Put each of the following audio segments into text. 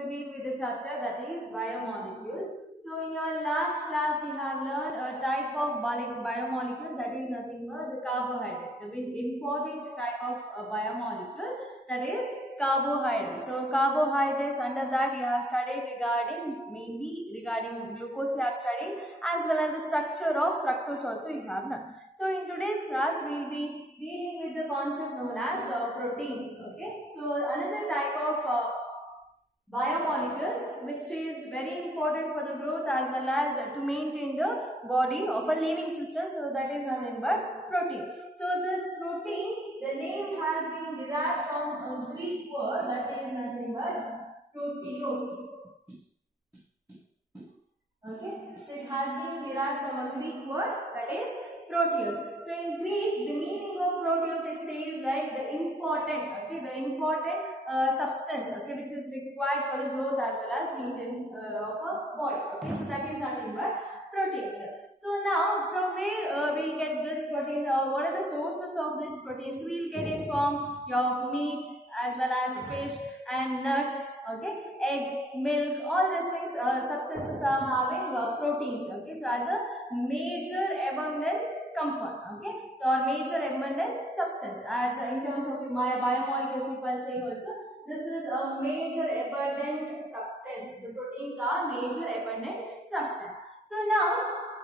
to deal with the chapter that is biomolecules. So in your last class you have learned a type of biomolecules, that is nothing but the carbohydrate. The important type of biomolecule, that is carbohydrate. So carbohydrates, under that you have studied mainly regarding glucose you have studied, as well as the structure of fructose also you have done. So in today's class we will be dealing with the concept known as proteins. Okay, so another type of biomolecules which is very important for the growth as well as to maintain the body of a living system. So that is nothing but protein. So this protein, the name has been derived from a Greek word that is nothing but proteose. Okay, so it has been derived from a Greek word that is proteose. So in Greek, the meaning of proteose, it says like the important, the important substance, which is required for the growth as well as maintenance of a body. Okay, so that is nothing but proteins. So now, from where we'll get this protein, what are the sources of these proteins? We'll get it from your meat as well as fish and nuts, egg, milk, all these things, substances are having proteins, so as a major abundant compound, so our major abundant substance, as in terms of biomolecules, if I say also, this is a major abundant substance. The proteins are major abundant substance. So now,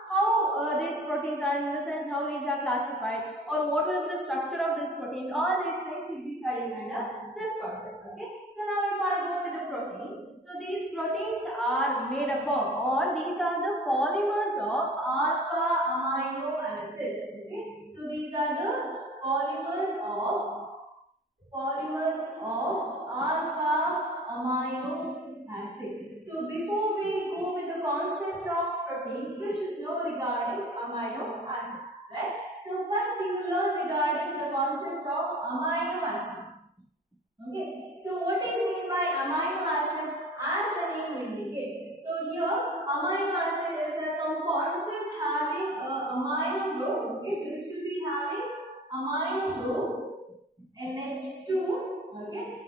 how these proteins are, in the sense how these are classified, or what will be the structure of these proteins, all these things will be studied under this concept. So now if I go with the proteins, so these proteins are made up of, or these are the polymers of alpha amino acids. So these are the polymers of alpha amino acid. So before we go with the concept of protein, you should know regarding amino acid, right? So first you will learn regarding the concept of amino acid. So what is meant by amino acid? As the name indicates. So here amino acid is a compound which is having a amino group. So it should be having amino group NH2.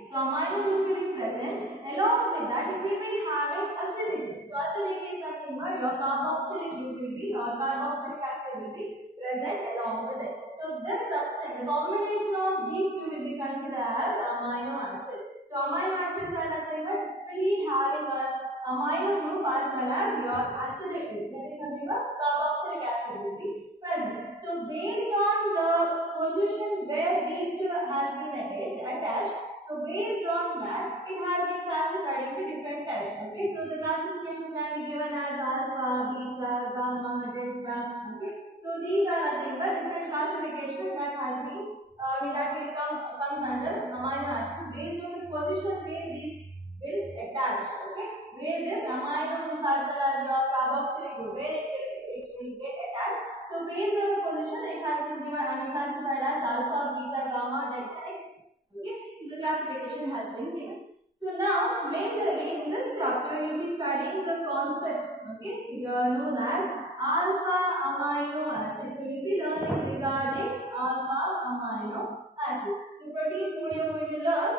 So amino group will be present. Along with that, it will be having acidity. So acidity is nothing but your carboxylic group will be, or carboxylic acid will be present along with it. So this substance, the combination of these two will be considered as amino acid. So amino acids are nothing but really having an amino group as well as your acidic group. That is nothing but carboxylic acid will be present. So based on the position where these two has been attached, so based on that, it has been classified into different types. So the classification can be given as alpha, beta, gamma, delta. So these are nothing but different classification that has been comes under amino acids based on the position where these will attach. Where this amino group as well as your carboxylic group, where it will get attached. So based on the position, it has been given classified as alpha, beta, gamma, delta, etc. So the classification has been given. So now majorly in this chapter you will be studying the concept known as alpha amino acid. So you will be learning regarding alpha amino acid. The proteins what you are going to learn,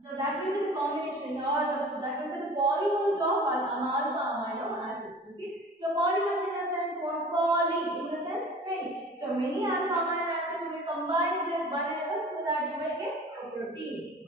so that will be the combination, or that will be the polymers of alpha amino acid. So polymers in a sense, what? Poly in the sense many. So many alpha amino acids will combine with one another so that you will get a protein.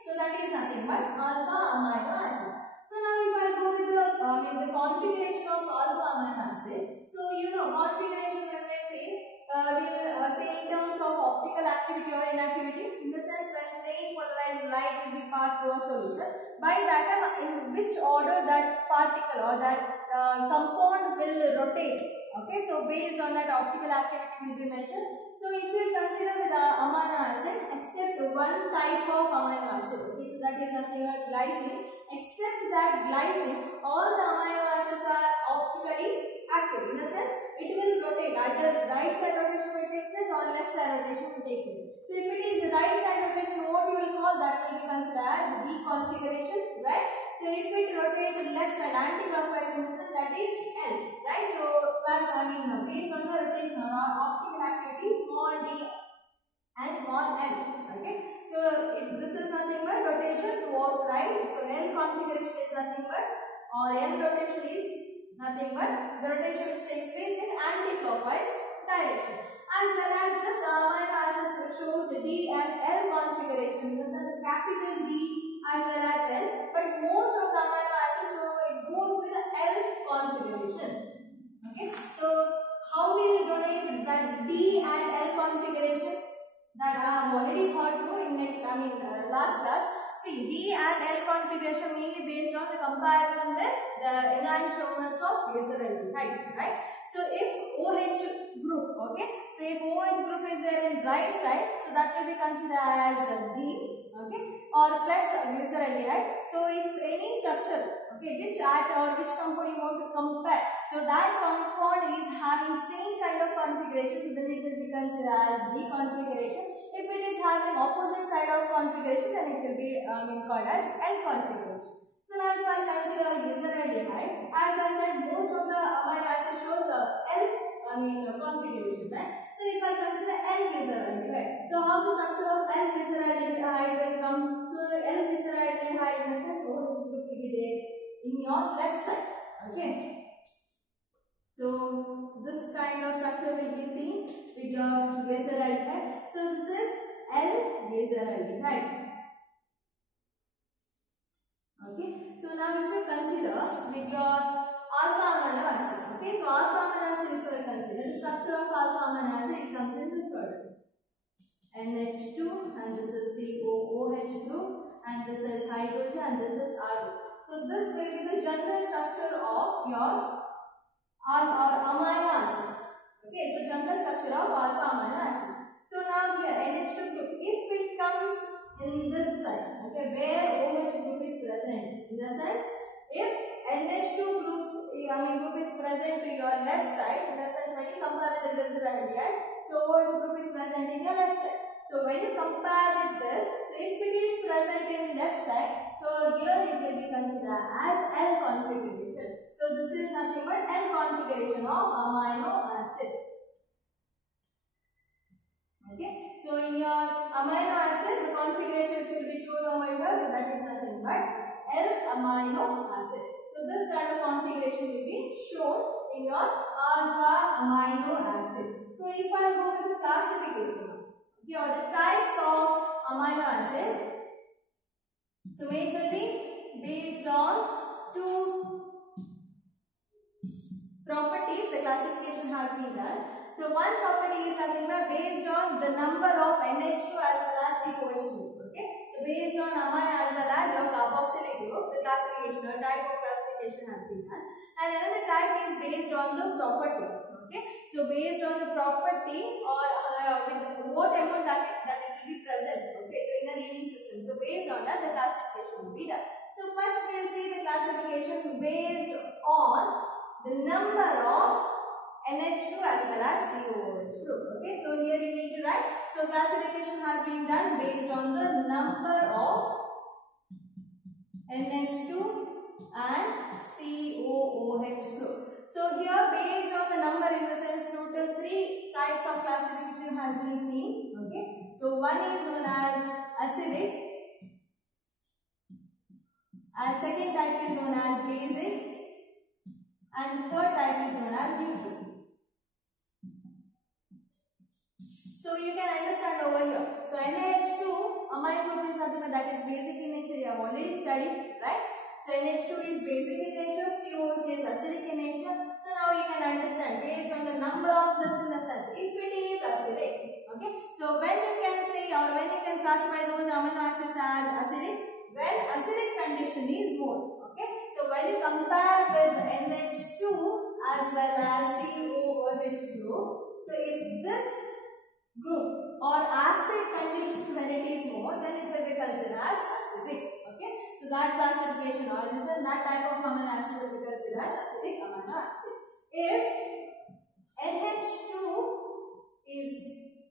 So that is nothing but alpha amino acid. So now if I go with the configuration of alpha amino acid, so you know configuration when we say we'll say in terms of optical activity or inactivity, in the sense when plain polarized light will be passed through a solution, by that time in which order that particle or that compound will rotate. So based on that optical activity will be mentioned. So if you consider with amino acid, except one type of amino acid, so that is nothing but glycine, except that glycine, all the amino acids are optically active. In a sense, it will rotate, either right side rotation will take place or left side rotation will take place. So if it is right side rotation, what you will call, that will be considered as reconfiguration, right? So if it rotates left side anti-clockwise, in the sense, that is L, right? So based on the rotation or optical activity, small d and small l. So this is nothing but rotation towards right. So L configuration rotation is nothing but, or L rotation is nothing but the rotation which takes place in anti-clockwise direction. As well as this amino acid shows D and L configuration. This is capital D as well as L, but most of the amino acids, so it goes with the L configuration. Okay, so how we will donate that D and L configuration? That I have already taught you in last class. See, D and L configuration mainly based on the comparison with the enantiomers of glyceraldehyde, right? So if OH group, okay, so if OH group is there in right side, so that will be considered as D, okay, or plus glyceraldehyde. So if any structure, okay, which compound you want to compare, so that compound is having same kind of configuration, so then it will be considered as D configuration. If it is having opposite side of configuration, then it will be called as L configuration. So now if I consider glyceraldehyde, as I said, most of the amino acid shows L configuration, right? So if I consider L-glyceraldehyde, so how the structure of L-glyceraldehyde will come? So L-glyceraldehyde in the sense OH group will be there in your left side. Okay. So this kind of structure will be seen with your glyceraldehyde. So this is L-glyceraldehyde. Okay. So now if you consider with your alpha amino acid. Okay. So alpha amino acid, if you consider the structure of alpha amino acid, it comes in this order: NH2, and this is COOH group, and this is hydrogen, and this is R. So this will be the general structure of your amino acid. Okay, so general structure of alpha amino acid. So now here NH2 group, if it comes in this side, okay, where OH group is present, in the sense, if NH2 group is present to your left side, in the sense when you compare with the glyceraldehyde, so OH group is present in your left side. So when you compare with this, so if it is present in left side, so here it will be considered as L configuration. So this is nothing but L configuration of amino acid. Okay. So in your amino acid, the configuration which will be shown over here, so that is nothing but L amino acid. So this kind of configuration will be shown in your alpha amino acid. So if I go with the classification, okay, or the types of amino acid, so majorly based on two properties, the classification has been done. So one property is nothing but based on the number of NH2 as well as COH group. Okay, so based on amino as well as your carboxylic group, the classification or type of classification has been done. And another type is based on the property. Okay, so based on the property or with what amount that it will be present. Okay, so in a leading system. So based on that, the classification will be done. So first we will see the classification based on the number of NH2 as well as COOH group. Okay, so here you need to write. So classification has been done based on the number of NH2 and COOH group. So here based on the number, in the sense total 3 types of classification has been seen. Okay, so one is known as acidic, and second type is known as basic, and third type is known as neutral. So you can understand over here. So NH2 amino group is nothing but that is basic in nature. You have already studied, right? So NH2 is basic in nature, COH is acidic in nature. So now you can understand based on the number of this, in the sense if it is acidic. Okay. So when you can say or when you can classify those amino acids as acidic, when acidic condition is more. Okay. So when you compare with NH2 as well as COOH group, so if this group or acid condition when it is more, then it will be considered as acidic. Okay, so that classification or this and that type of amino acid will be considered as acidic amino acid. If NH2 is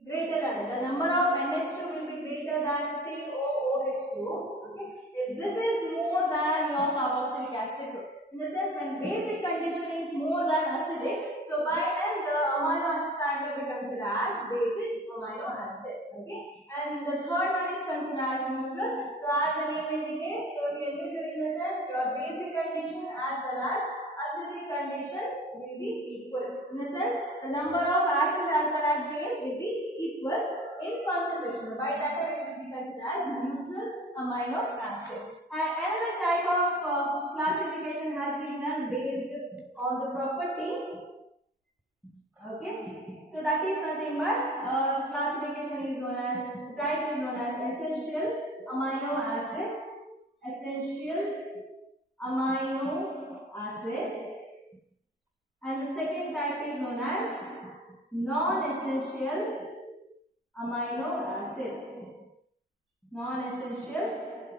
greater than, the number of NH2 will be greater than COOH group. Okay, if this is more than your carboxylic acid group, in the sense when basic condition is more than acidic, so by then the amino acid type will be considered as basic amino acid. Okay, and the third one is considered as neutral. So as the name indicates, so here neutral in the sense your as well as acidic condition will be equal. In the sense, the number of acids as well as base will be equal in concentration. By that it will be considered as neutral amino acid. And another type of classification has been done based on the property. Okay, so that is nothing but classification is known as, type is known as essential amino acid, essential amino acid, and the second type is known as non-essential amino acid, non-essential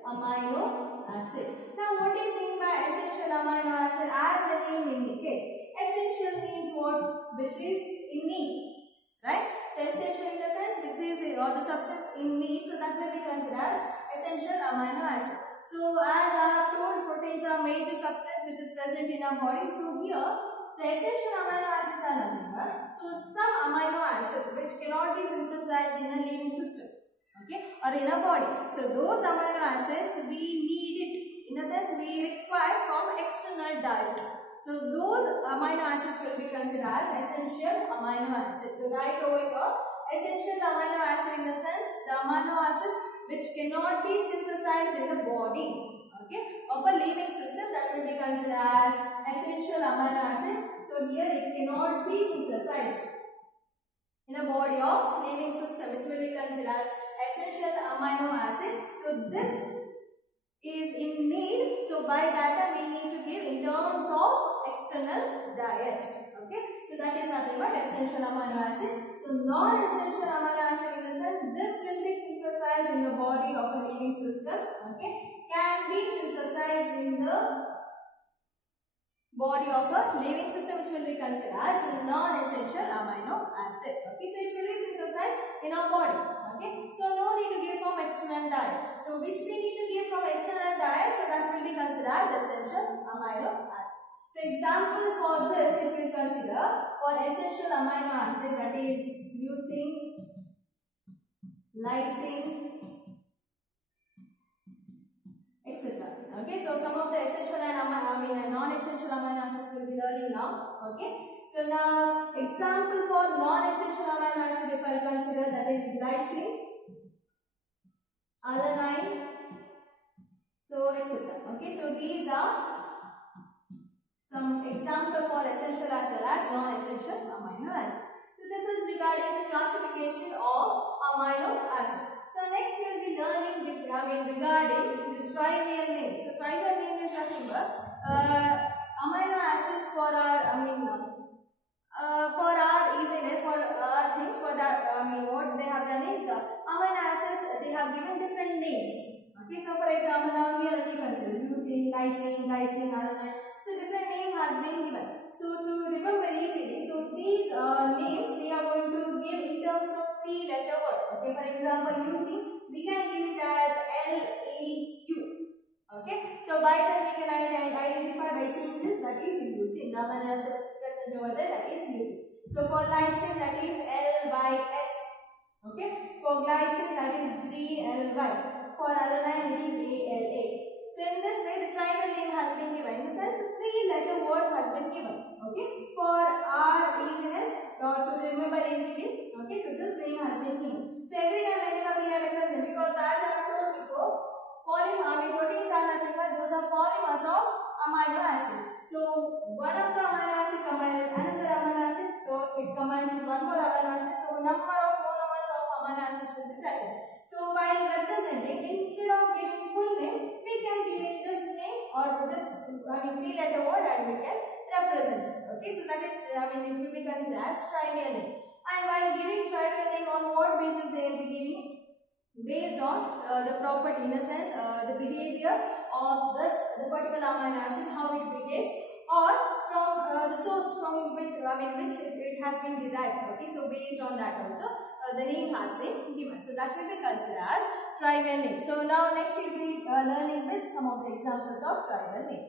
amino acid. Now what is meant by essential amino acid? As the name indicates, essential means what? Which is in need, right? So essential in the sense which is or the substance in need, so that will be considered as essential amino acid. So as I have told, proteins are major substance which is present in our body. So here the essential amino acids are nothing but, so some amino acids which cannot be synthesized in a living system, okay, or in a body. So those amino acids we need it, in a sense we require from external diet. So those amino acids will be considered as essential amino acids. So write over here, essential amino acid in the sense the amino acids which cannot be synthesized in the body, okay, of a living system, that will be considered as essential amino acid. So here it cannot be synthesized in a body of living system, which will be considered as essential amino acid. So this is in need, so by that we need to give in terms of external diet, okay. So that is nothing but essential amino acid. So non-essential amino acid in the sense this will be synthesized in the body of a living system, okay, can be synthesized in the body of a living system, which will be considered as non-essential amino acid, okay. So it will be synthesized in our body, okay. So no need to give from external diet. So which we need to give from external diet, so that will be considered as essential amino acid. So example for this, if you consider for essential amino acid, that is leucine, lysine, etc. Okay, so some of the essential and non-essential amino acids will be learning now. Okay, so now example for non-essential amino acid, if I consider, that is glycine, alanine, so etc. Okay, so these are some example for essential as well as non-essential amino acid. So this is regarding the classification of amino acid. So next we will be learning regarding the trivial names. So trivial name is nothing but amino acids for our for our easiness, for things, for that what they have done is amino acids they have given different names. Okay, so for example now here we consider leucine, lysine, alanine. So different name has been given. So to remember easily, so these names we are going to give in terms of 3-letter word. Okay, for example leucine, we can give it as LEU. Okay, so by that we can identify by seeing this, that is leucine. The amino acid which is present over there, that is leucine. So for lysine, that is L/S. Okay, for glycine, that is GLY. For alanine, it is ALA. So in this way, the trivial name has been given. In the sense, 3-letter words has been given. Okay, for our easiness or to remember easily. Okay, so this name has been given. So every time whenever we are representing, because as I have told before, proteins are nothing but those are polymers of amino acid. So one of the amino acid combines with another amino acid. So it combines with one more amino acid. So number of monomers of amino acids will be present. So while representing, instead of giving full name, we can give it this name or this 3-letter word and we can represent it. Okay, so that is it will be considered as trivial name. And while giving trivial name, on what basis they will be giving? Based on the property, in a sense the behavior of the particular amino acid, how it behaves, or from the source from which it has been derived. Okay, so based on that also the name has been given. So that will be considered as trivial name. So now next we will be learning with some of the examples of trivial name.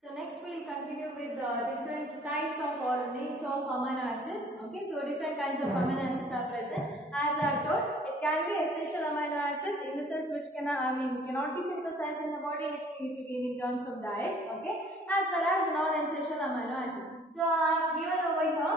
So next we will continue with different types of or names of amino acids. Okay, so different kinds of amino acids are present. As I have told, it can be essential amino acids in the sense which cannot be synthesized in the body, which you need to gain in terms of diet, okay, as well as non-essential amino acids. So I have given over here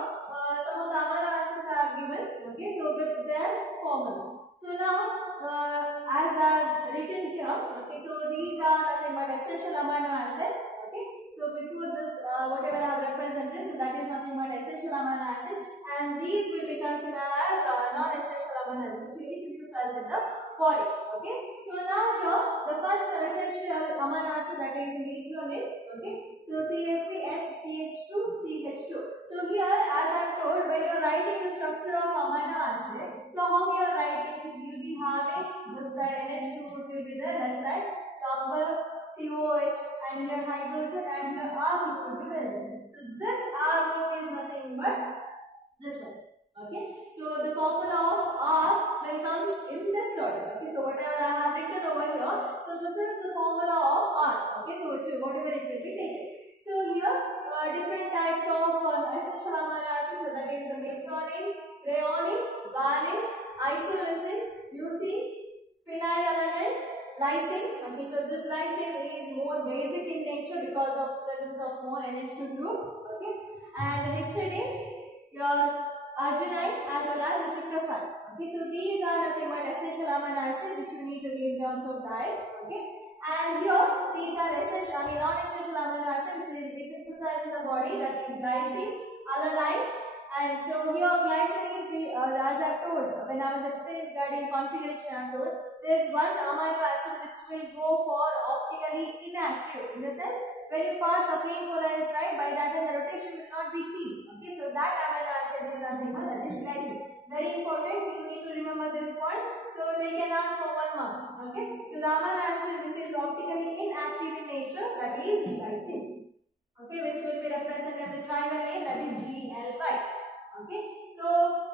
some of the amino acids I have given, okay, so with their formula. So now as I have written here, okay, so these are nothing but essential amino acid, okay. So before this whatever I have represented, so that is nothing but essential amino acid, and these will be considered as non-essential amino acids which will be synthesized in the body, okay. So now here the first essential amino acid, that is methionine, okay. So CH3SCH2 CH2. So here as I have told, when you are writing the structure of amino acid, so how you are writing, you will be having this side NH2 will be there, left side, so upper COH, and here hydrogen, and here R group will be present. So this R group is nothing but this one, okay. So the formula of R will comes in this order, okay. So whatever I have written over here, so this is the formula of R, okay. So whatever it will be taken. So here different types of essential amino acids, so that is the methionine, threonine, valine, isoleucine, leucine, phenylalanine, lysine, okay. So this lysine is more basic in nature because of presence of more NH2 group, okay. And histidine, your arginine, as well as the tryptophan, okay. So these are nothing but essential amino acids which you need to get in terms of diet, okay. And here these are essential, non-essential amino acids which will be synthesized in the body, that is glycine, alanine, and so here glycine is the as I have told when I was explaining regarding configuration, I have told there is one amino acid which will go for optically inactive, in the sense when you pass a plane polarized light, by that time the rotation will not be seen, okay. So that amino acid is nothing but that is glycine. Very important, you need to remember this point, so they can ask for 1 mark, okay. So the amino acid which is optically inactive in nature, that is glycine, okay, which will be represented with trimer name, that is GLY, okay. So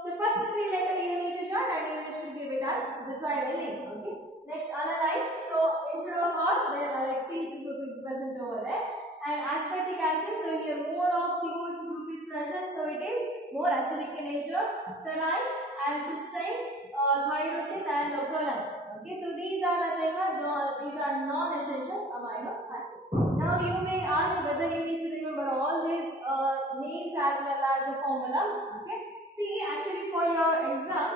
the first 3 letter you need to join, and you should give it as the trimer name, okay. Next alanine, so instead of R there CH group will be present over there, and aspartic acid, so here more of COH group is present, so it is more acidic in nature, serine, and cysteine, thyrosin, and proline, okay. So these are non-essential amino acids. Now you may ask whether you need to remember all these names as well as the formula, okay. See, actually for your exam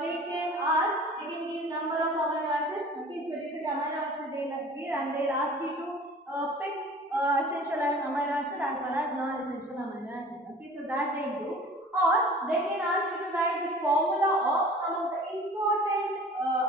they can give number of amino acids, okay. So different amino acids they will give, and they will ask you to pick essential amino acid as well as non-essential amino acid, okay. So that they do, or they can ask you to write the formula of some of the important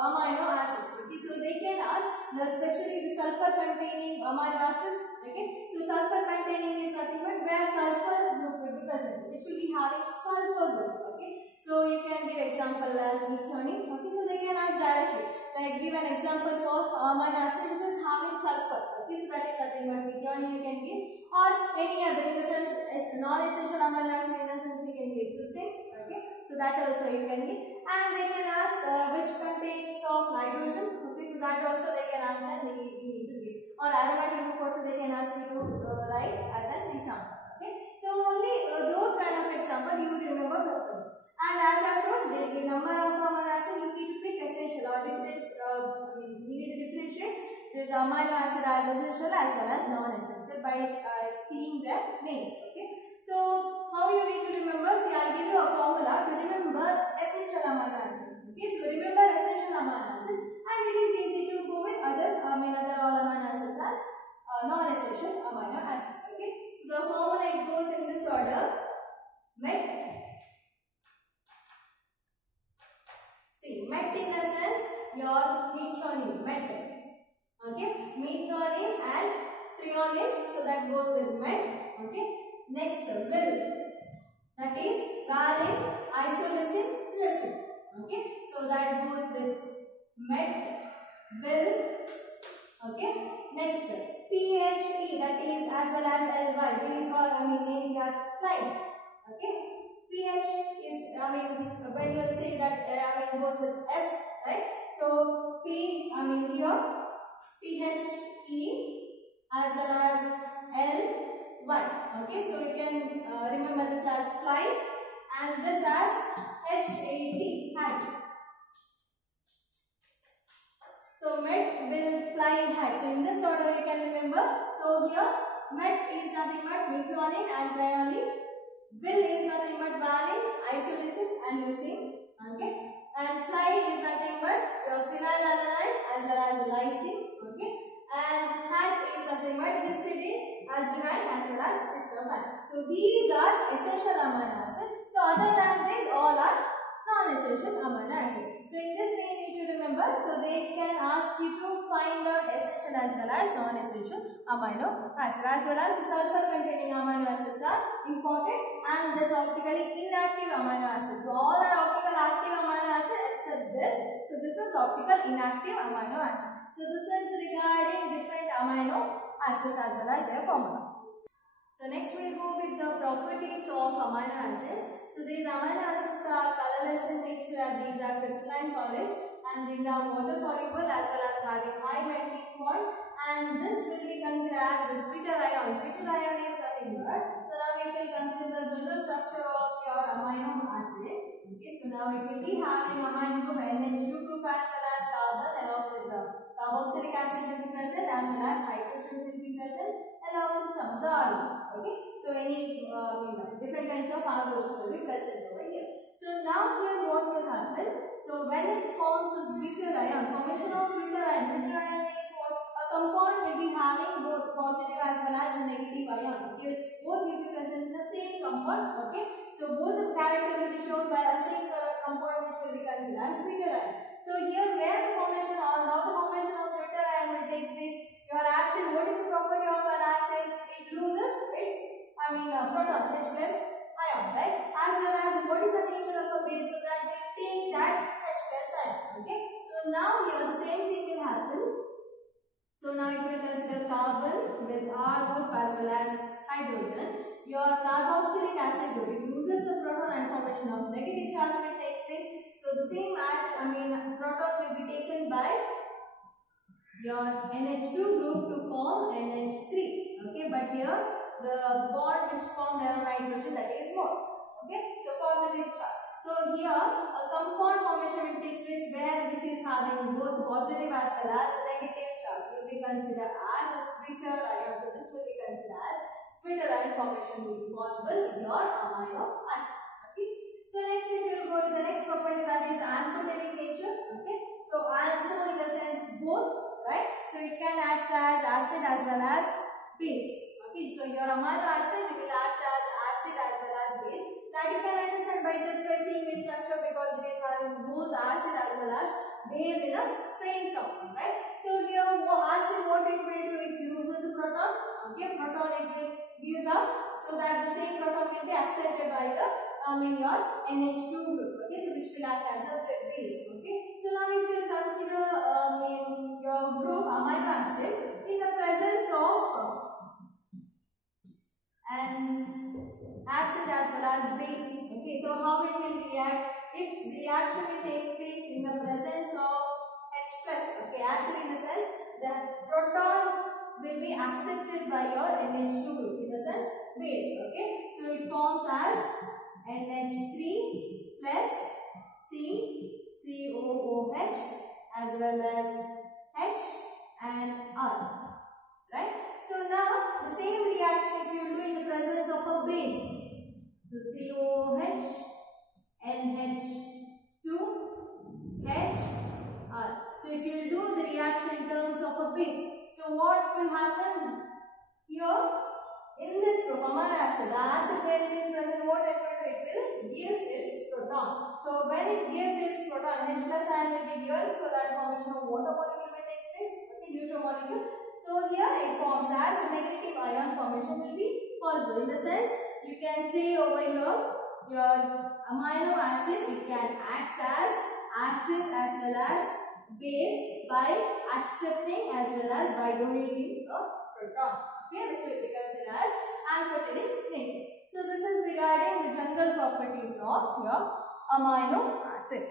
amino acids, okay. So they can ask especially the sulfur containing amino acids, okay. So sulfur containing is nothing but where sulfur group will be present, which will be having sulfur group, okay. So you can give example as methionine, okay. So they can ask directly, like give an example for amino acid which is having sulfur, okay. So that is nothing but methionine you can give, or any other, in the sense non-essential amino acid, in the sense you can give cysteine, okay. So that also you can give, and they can ask which contains of nitrogen, okay. So that also they can ask, and you need to give, or aromatic group also they can ask you to write as an example, okay. So only those kind of example you remember properly. And as I told, there is a number of amino acids, you need to pick essential or different, you need to differentiate this amino acid as essential as well as non-essential by seeing their names, okay. So how you need to remember? See, I'll give you a formula to remember essential amino acid, okay. So remember essential amino acid, and it is easy to go with other all amino acids as non-essential amino acid, okay. So the formula, it goes in this order: met. Met in the sense your methionine, met, okay. Methionine and threonine, so that goes with met, okay. Next will, that is valine, isoleucine, leucine, okay. So that goes with met, will, okay. Next PHE, that is as well as LY, we will call meaning as flight, okay. pH is, when you say that, goes with F, right? So P, here PHE as well as LY, okay. So you can remember this as fly and this as HAT, hat, met. So in this order you can remember. So here met is nothing but methionine and threonine. Will is nothing but valine, isoleucine and leucine. Okay. And fly is nothing but your phenylalanine as well as lysine. Okay. And hat is nothing but histidine, arginine as well as tryptophan. So these are essential amino acids. So other than these, all are non-essential amino acids. So in this way you need to remember. So they can ask you to find out essential as well as non-essential amino acids. As well as the sulfur containing amino acids are important, and this optically inactive amino acids. So all are optical active amino acids except this. So this is optical inactive amino acid. So this is regarding different amino acids as well as their formula. So next we'll go with the properties of amino acids. So these amino acids are colorless in nature, and these are crystalline solids, and these are water soluble as well as having high melting point, and this will be considered as the bitter ion. Bitter ion is nothing but. So now if we consider the general structure of your amino acid. Okay, so now it will be having amino group NH2 group as well as carbon, along with the carboxylic acid will be present as well as hydrogen will be present along with some of the argon. Okay, so any different kinds of argons will be present over here. So now here what will happen? So when it forms this bitter ion, formation of bitter ion means what? A compound will be having both positive as well as a negative ion. Okay, which both will be present in the same compound. Okay, so both the character will be shown by a same compound which will be considered as bitter ion. So here where the formation or how the formation of bitter ion will take place, your acid, what is the property of an acid? It loses its proton, H plus ion, right? As well as what is the nature of a base, so that we take that H plus ion. Okay, so now here the same thing will happen. So now if we consider carbon with R group as well as hydrogen, your carboxylic acid group, it loses the proton and formation of negative charge will take place. So the same proton will be taken by your NH2 group to form NH3. Okay, but here the bond which formed around nitrogen, that is more. Okay, so positive charge. So here a compound formation will take place where which is having both positive as well as negative charge will be considered as a bitter ion. So this will be considered as bitter ion formation will be possible in your amino acid. Okay, so next if you go with the next property, that is amphoteric nature. Okay, so ampho in the sense both, right? So it can act as acid as well as base. Okay, so your amino acid will act as acid as well as base. That you can understand by this by seeing its structure, because it is having both acid as well as base in a same compound, right? So here acid, what it will do, it loses a proton. Okay, proton it will gives up, so that the same proton will be accepted by the your NH2 group. Okay, so which will act as a base. Okay, so now if you consider your group amino acid in the presence of an acid as well as base. Okay, so how it will react? If the reaction takes place in the presence of H plus, okay, acid in the sense that proton will be accepted by your NH2 group, in the sense base. Okay, so it forms as NH3 plus COOH as well as H and R, right? So now the same reaction if you do in the presence of a base, so COOH, NH2, H, R. So if you do the reaction in terms of a base, so what will happen here in this amino acid, the acid where it is present, what it will do? It will gives its proton. So when it gives its proton, H plus ion will be given, so that formation of water molecule will take place, okay, neutral molecule. So here it forms as a negative ion formation will be possible. In the sense, you can say over here, your amino acid, it can act as acid as well as base by accepting as well as by donating a proton. Okay, which will be considered as amphoteric nature. So this is regarding the general properties of your amino acid.